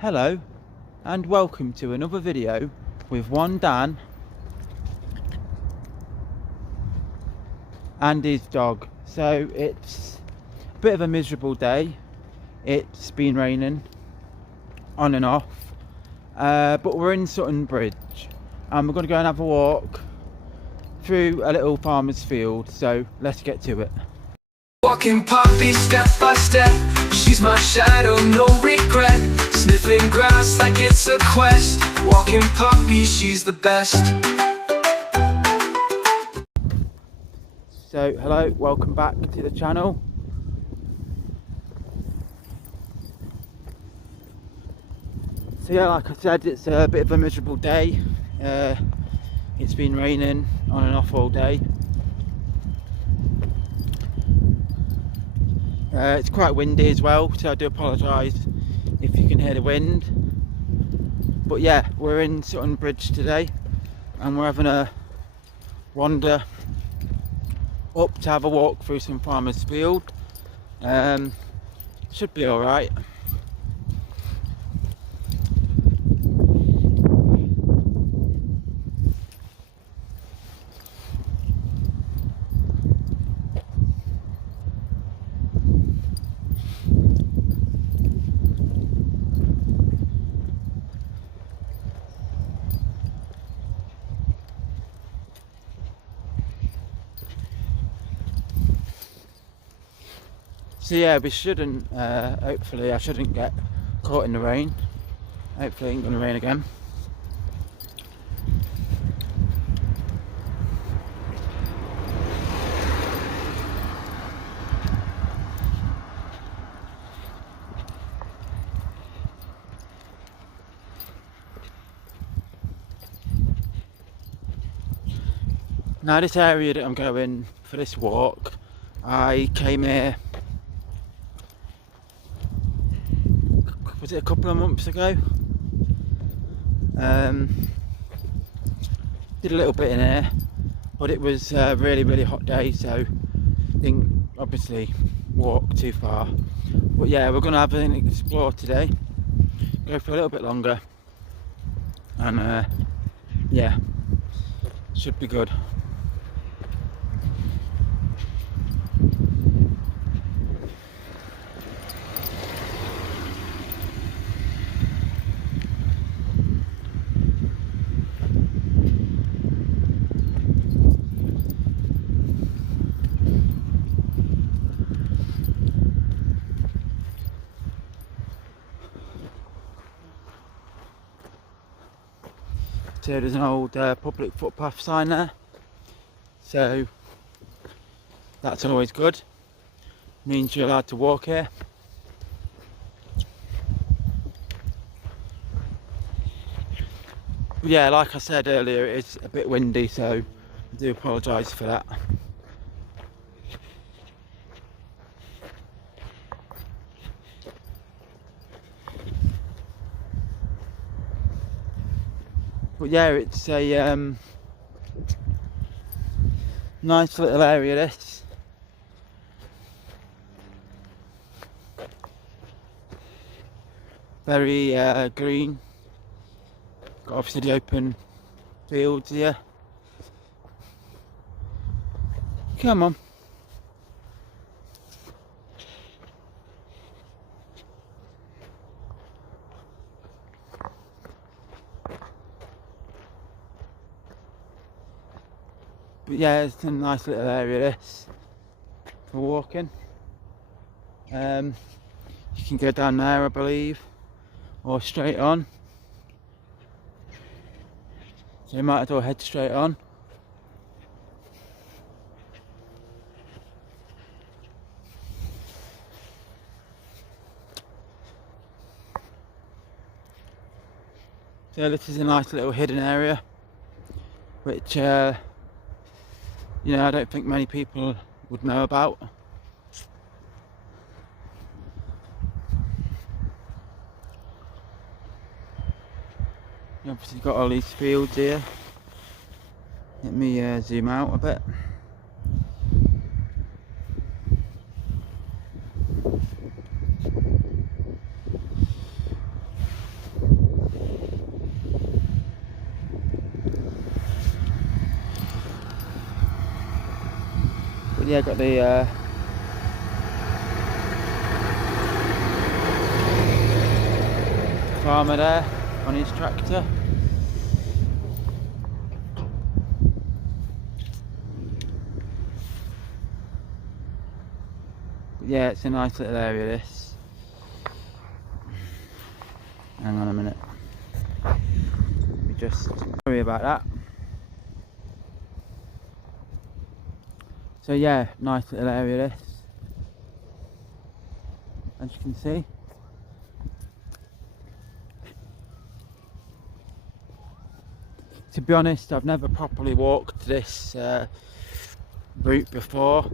Hello and welcome to another video with one Dan and his dog. So it's a bit of a miserable day. It's been raining on and off, but we're in Sutton Bridge and we're going to go and have a walk through a little farmer's field, so let's get to it. Walking poppy step by step, she's my shadow, no regret. Sniffing grass like it's a quest. Walking poppy, she's the best. So hello, welcome back to the channel. So yeah, like I said, it's a bit of a miserable day. It's been raining on and off all day. It's quite windy as well, so I do apologise if you can hear the wind. But yeah, we're in Sutton Bridge today and we're having a wander up to have a walk through some farmer's field. Should be alright. So yeah, we shouldn't, hopefully I shouldn't get caught in the rain. Hopefully it ain't going to rain again. Now this area that I'm going for this walk, I came here, was it a couple of months ago? Did a little bit in here, but it was a really hot day, so didn't obviously walk too far. But yeah, we're going to have an explore today, go for a little bit longer, and yeah, should be good. So there's an old public footpath sign there, so that's always good, means you're allowed to walk here. But yeah, like I said earlier, it's a bit windy, so I do apologise for that. But yeah, it's a nice little area, this. Very green. Got obviously the open fields here. Come on. But yeah, it's a nice little area, this, for walking. You can go down there, I believe, or straight on. So you might as well head straight on. So this is a nice little hidden area, which you know, I don't think many people would know about. You obviously got all these fields here. Let me zoom out a bit. Yeah, got the farmer there on his tractor. But yeah, it's a nice little area, this. Hang on a minute. Let me just sorry about that. So yeah, nice little area, this. As you can see. To be honest, I've never properly walked this route before,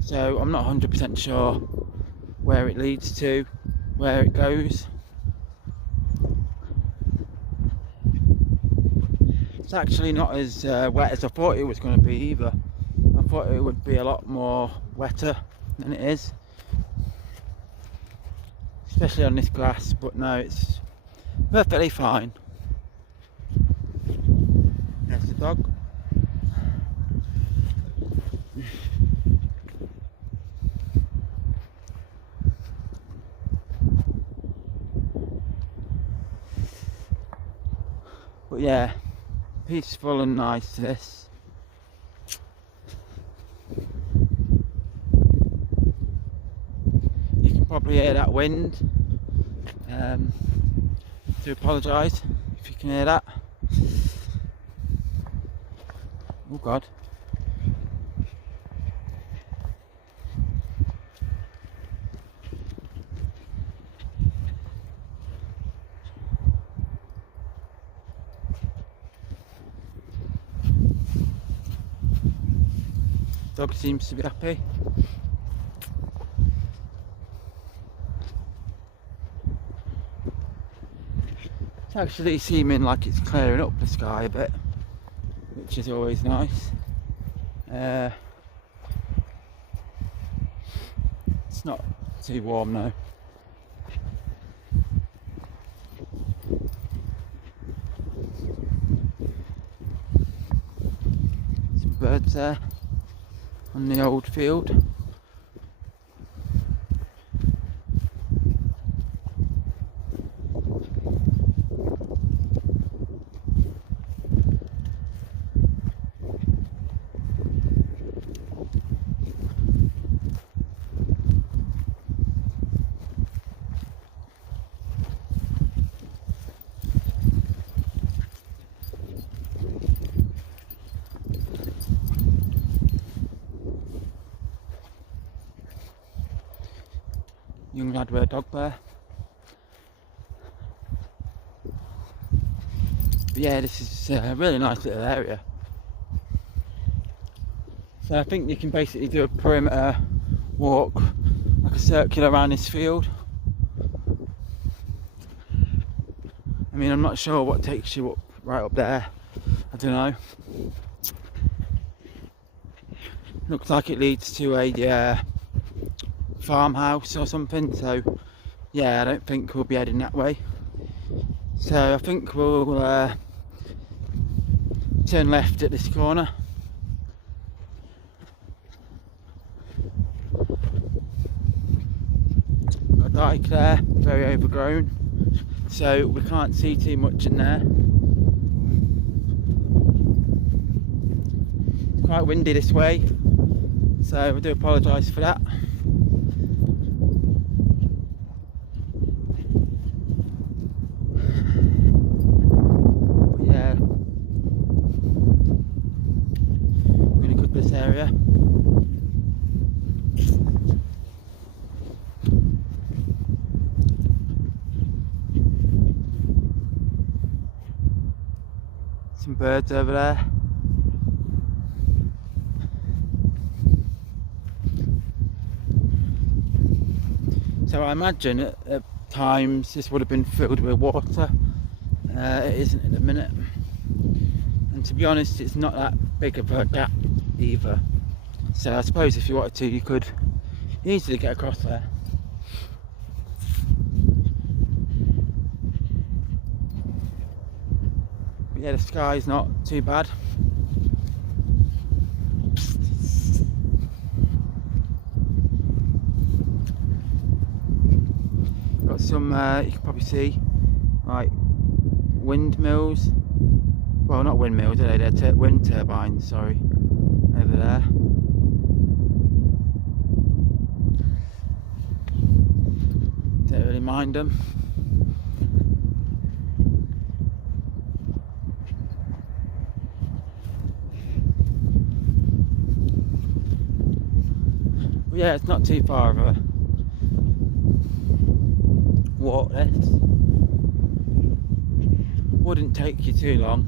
so I'm not 100% sure where it leads to, where it goes. It's actually not as wet as I thought it was going to be either. I thought it would be a lot more wetter than it is, especially on this grass, but no, it's perfectly fine. There's the dog. But yeah, peaceful and nice, this. You can probably hear that wind. Do apologise if you can hear that. Oh God. Dog seems to be happy. It's actually seeming like it's clearing up the sky a bit, which is always nice. It's not too warm though. Some birds there on the old field. Young lad with a dog there. But yeah, this is a really nice little area. So I think you can basically do a perimeter walk, like a circular around this field. I mean, I'm not sure what takes you up right up there. I don't know. Looks like it leads to a farmhouse or something, so yeah, I don't think we'll be heading that way. So I think we'll turn left at this corner. Got a dike there, very overgrown, so we can't see too much in there. It's quite windy this way, so I do apologise for that. This area. Some birds over there. So I imagine at times this would have been filled with water. It isn't at the minute. And to be honest, it's not that big of a gap either, so I suppose if you wanted to, you could easily get across there. But yeah, the sky's not too bad. some, you can probably see, like windmills. Well, not windmills, they're wind turbines, sorry, over there. Don't really mind them. But yeah, it's not too far of a walk, this. Wouldn't take you too long,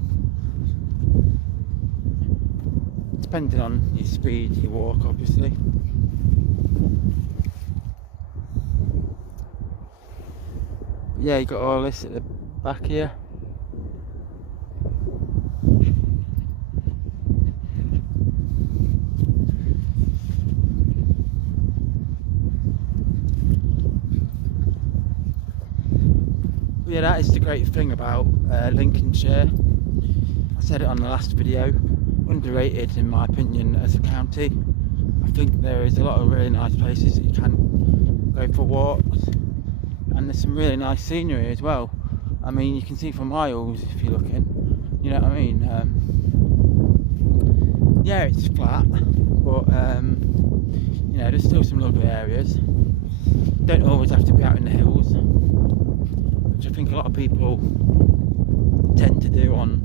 depending on your speed you walk, obviously. But yeah, you got all this at the back here. Yeah, that is the great thing about Lincolnshire. I said it on the last video, underrated in my opinion as a county. I think there is a lot of really nice places that you can go for walks, and there's some really nice scenery as well. I mean, you can see for miles if you're looking, you know what I mean? Yeah, it's flat, but you know, there's still some lovely areas. Don't always have to be out in the hills, which I think a lot of people tend to do on,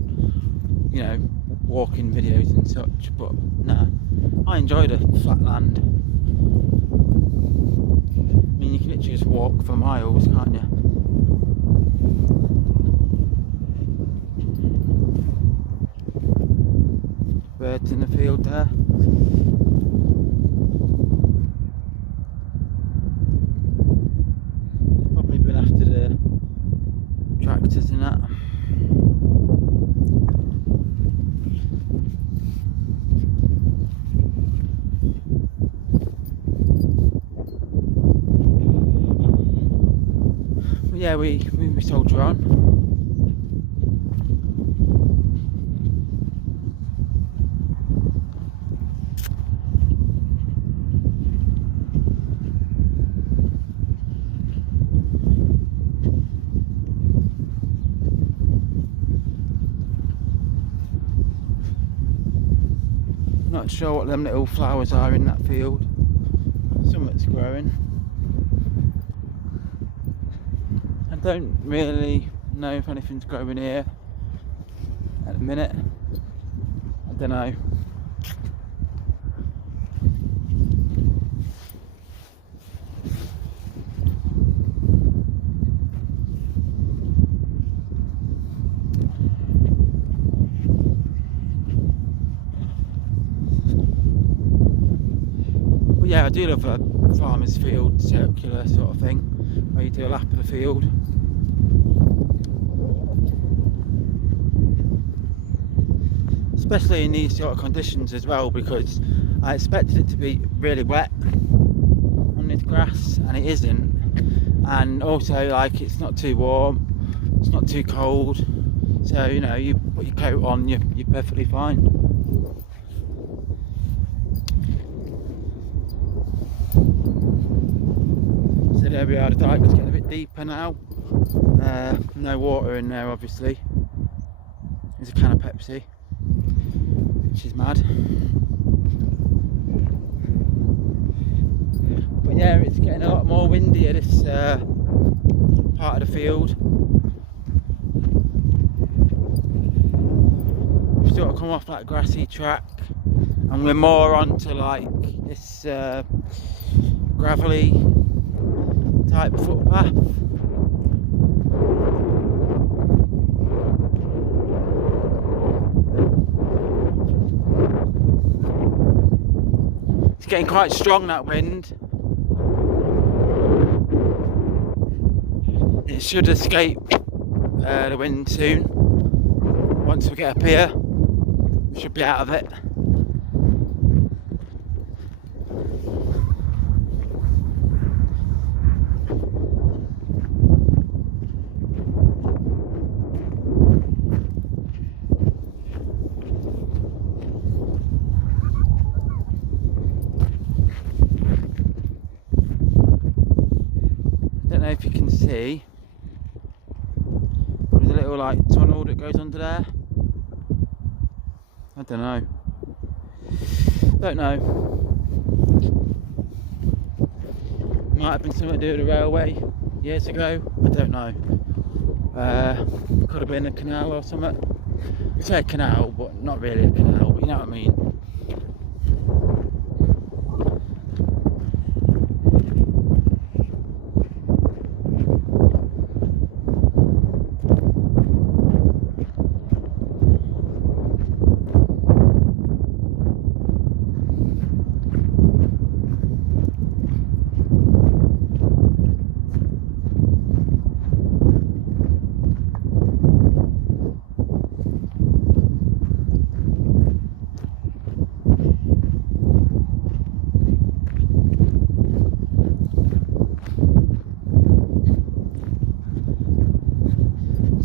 you know, walking videos and such, but no, I enjoy the flat land. I mean, you can literally just walk for miles, can't you? Birds in the field there. Probably been after the tractors and that. But yeah, we soldier on. Not sure what them little flowers are in that field. Something's growing. I don't really know if anything's growing here at the minute. I don't know. Yeah, I do love a farmer's field, circular sort of thing, where you do a lap of the field. Especially in these sort of conditions as well, because I expected it to be really wet on this grass, and it isn't. And also, like, it's not too warm, it's not too cold, so you know, you put your coat on, you're perfectly fine. So there we are, the dike's getting a bit deeper now. No water in there, obviously. There's a can of Pepsi, which is mad. But yeah, it's getting a lot more windy at this part of the field. We've sort of come off that grassy track, and we're more onto like this gravelly type footpath. It's getting quite strong, that wind. It should escape the wind soon. Once we get up here, we should be out of it. know if you can see, there's a little like tunnel that goes under there. I don't know. Might have been something to do with the railway years ago. I don't know. Could have been a canal or something. I say a canal, but not really a canal. But you know what I mean.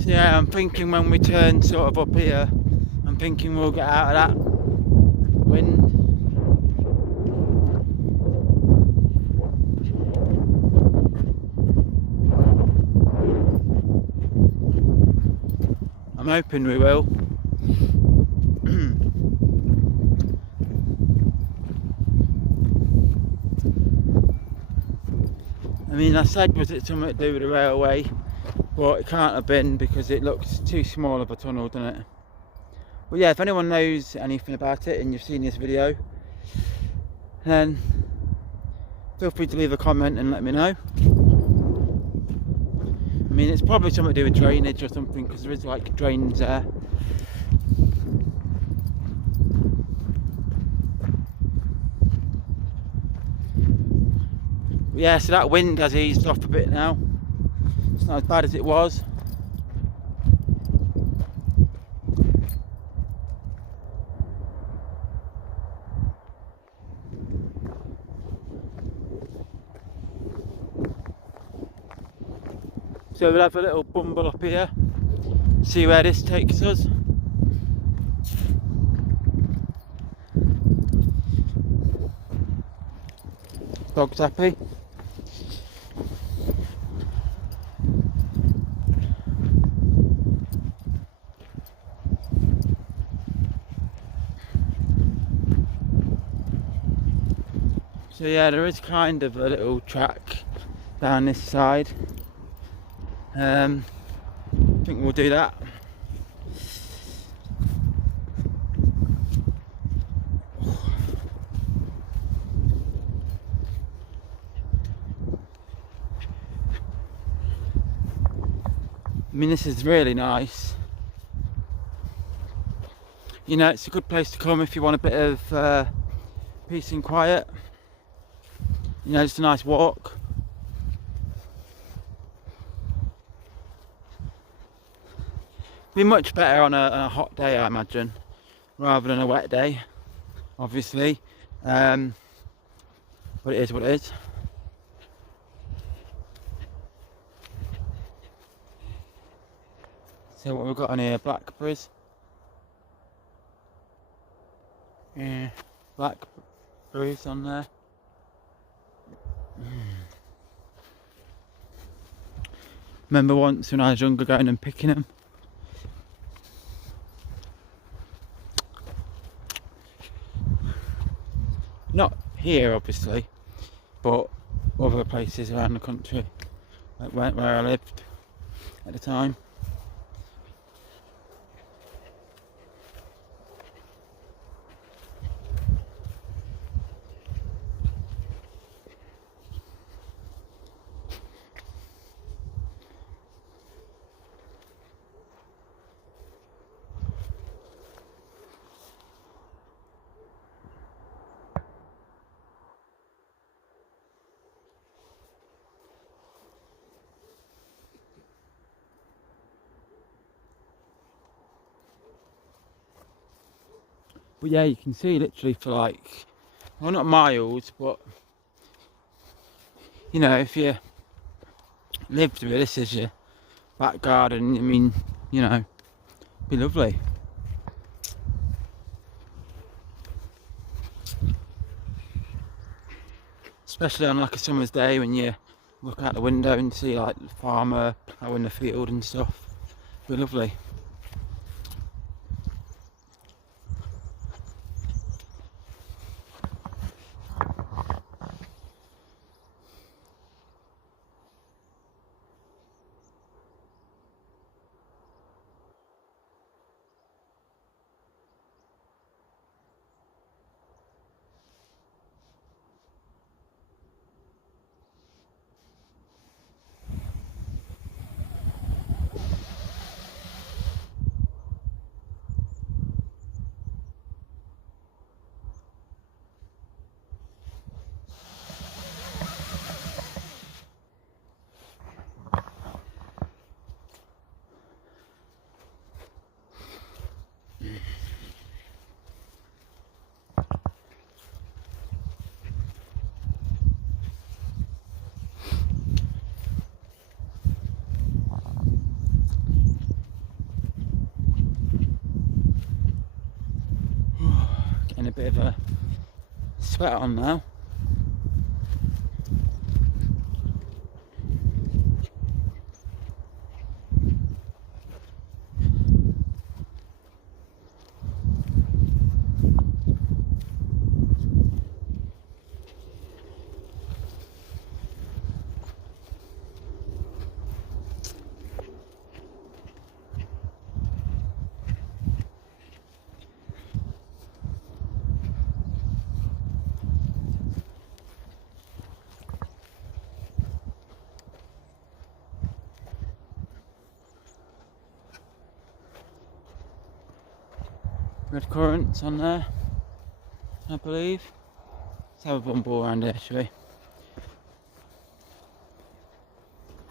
Yeah, I'm thinking when we turn sort of up here, I'm thinking we'll get out of that wind. I'm hoping we will. I mean, I said was it something to do with the railway? But it can't have been because it looks too small of a tunnel, doesn't it? But yeah, if anyone knows anything about it and you've seen this video, then feel free to leave a comment and let me know. I mean, it's probably something to do with drainage or something, because there is like drains there. But yeah, so that wind has eased off a bit now. It's not as bad as it was. So we'll have a little bumble up here, see where this takes us. Dog's happy. So yeah, there is kind of a little track down this side. I think we'll do that. I mean, this is really nice. You know, it's a good place to come if you want a bit of peace and quiet. You know, just a nice walk. Be much better on a hot day, I imagine, rather than a wet day, obviously. But it is what it is. So what we've got on here, blackberries. Yeah, blackberries on there. Remember once when I was younger going and picking them. Not here obviously, but other places around the country, like where I lived at the time. But yeah, you can see literally for like, well, not miles, but you know, if you lived with this as your back garden, I mean, you know, it'd be lovely. Especially on like a summer's day when you're look out the window and see like the farmer ploughing the field and stuff. It'd be lovely. Getting a bit of a sweat on now. Red currants on there, I believe. Let's have a bumble around here, shall we?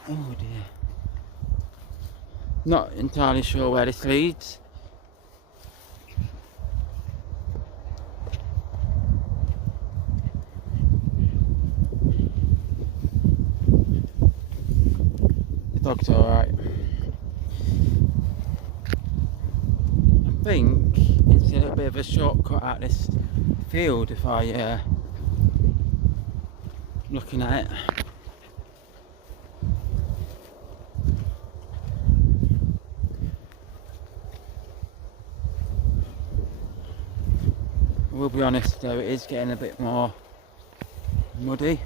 Oh dear. Not entirely sure where this leads. The dog's alright. I think it's a little bit of a shortcut out this field if I looking at it. I will be honest though, it is getting a bit more muddy.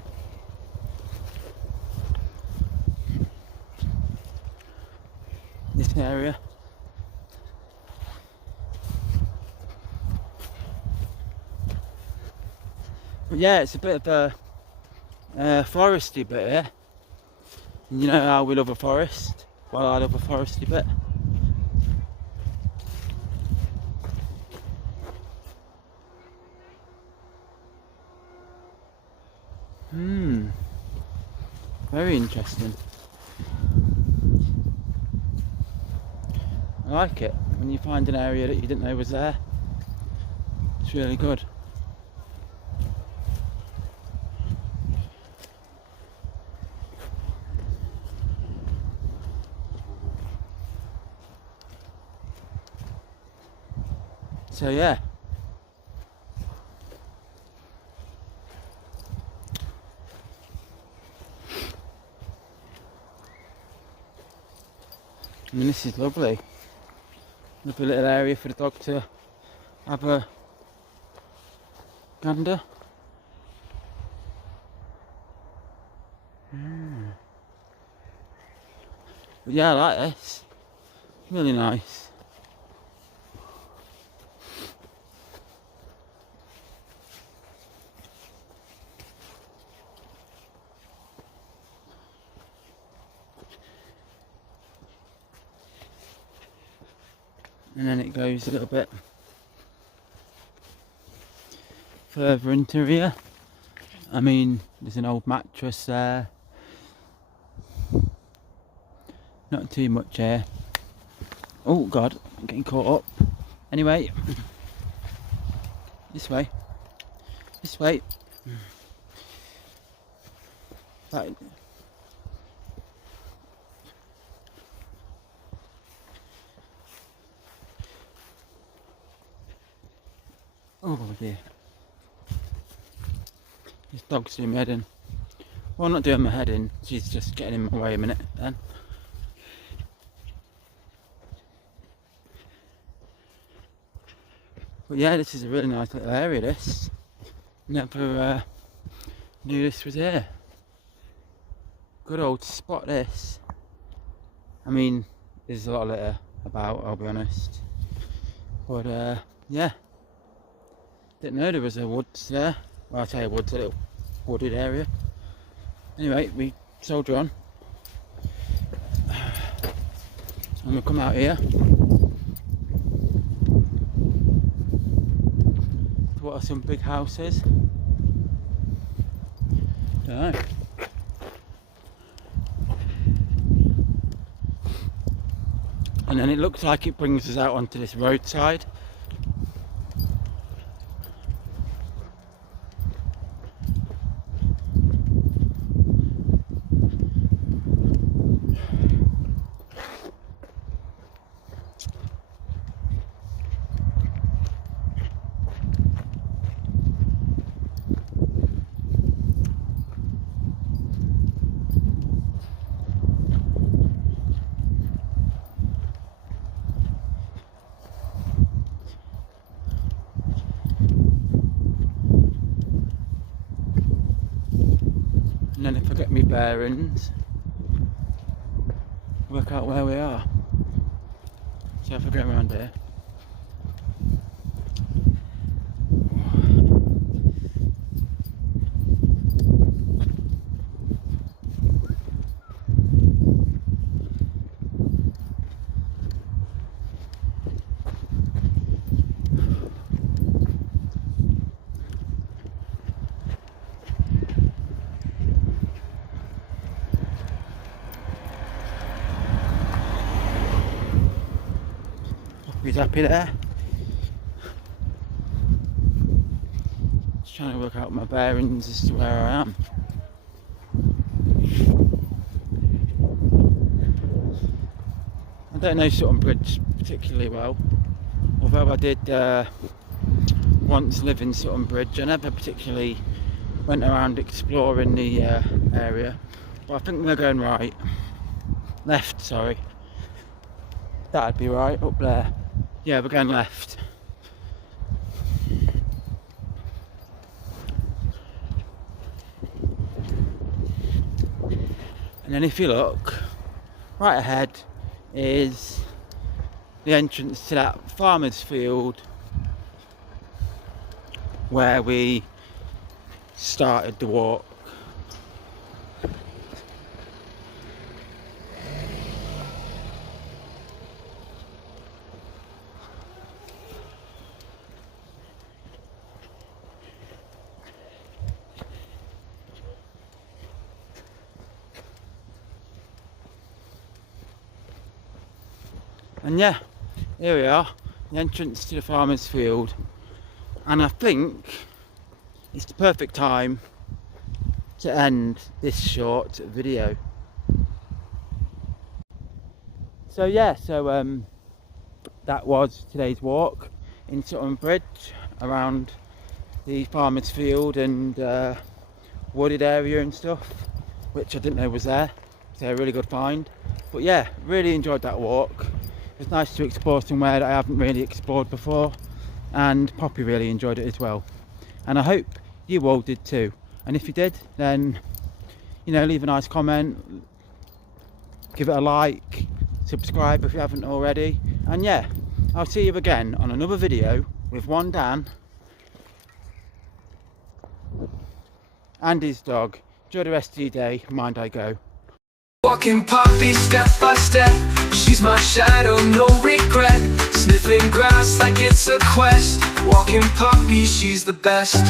This area. But yeah, it's a bit of a foresty bit here. And you know how we love a forest? Well, I love a foresty bit. Very interesting. I like it when you find an area that you didn't know was there. It's really good. So yeah. I mean, this is lovely. Lovely little area for the dog to have a gander. But yeah, I like this. Really nice. And then it goes a little bit further into here. I mean, there's an old mattress there. Not too much here. Oh God, I'm getting caught up. Anyway, this way. This way. Right. Oh dear. This dog's doing me head in. Well, I'm not doing my head in, she's just getting in my way a minute then. But yeah, this is a really nice little area, this. Never knew this was here. Good old spot, this. I mean, there's a lot of litter about, I'll be honest. But yeah, didn't know there was a woods there. Well, I say a woods, a little wooded area. Anyway, we soldier on. And we'll come out here. What are some big houses? Don't know. And then it looks like it brings us out onto this roadside. And then if I get my bearings, work out where we are. So if I go around here. He's happy there. Just trying to work out my bearings as to where I am. I don't know Sutton Bridge particularly well, although I did once live in Sutton Bridge. I never particularly went around exploring the area, but I think we're going right. Left, sorry. That'd be right, up there. Yeah, we're going left. And then if you look, right ahead is the entrance to that farmer's field where we started the walk. And yeah, here we are, the entrance to the farmer's field. And I think it's the perfect time to end this short video. So yeah, that was today's walk in Sutton Bridge around the farmer's field and wooded area and stuff, which I didn't know was there. So a really good find. But yeah, really enjoyed that walk. It's nice to explore somewhere that I haven't really explored before, and Poppy really enjoyed it as well. And I hope you all did too. And if you did, then, you know, leave a nice comment, give it a like, subscribe if you haven't already. And yeah, I'll see you again on another video with one Dan and his dog. Enjoy the rest of your day. Mind I go. Walking Poppy step by step, she's my shadow, no regret. Sniffing grass like it's a quest. Walking Poppy, she's the best.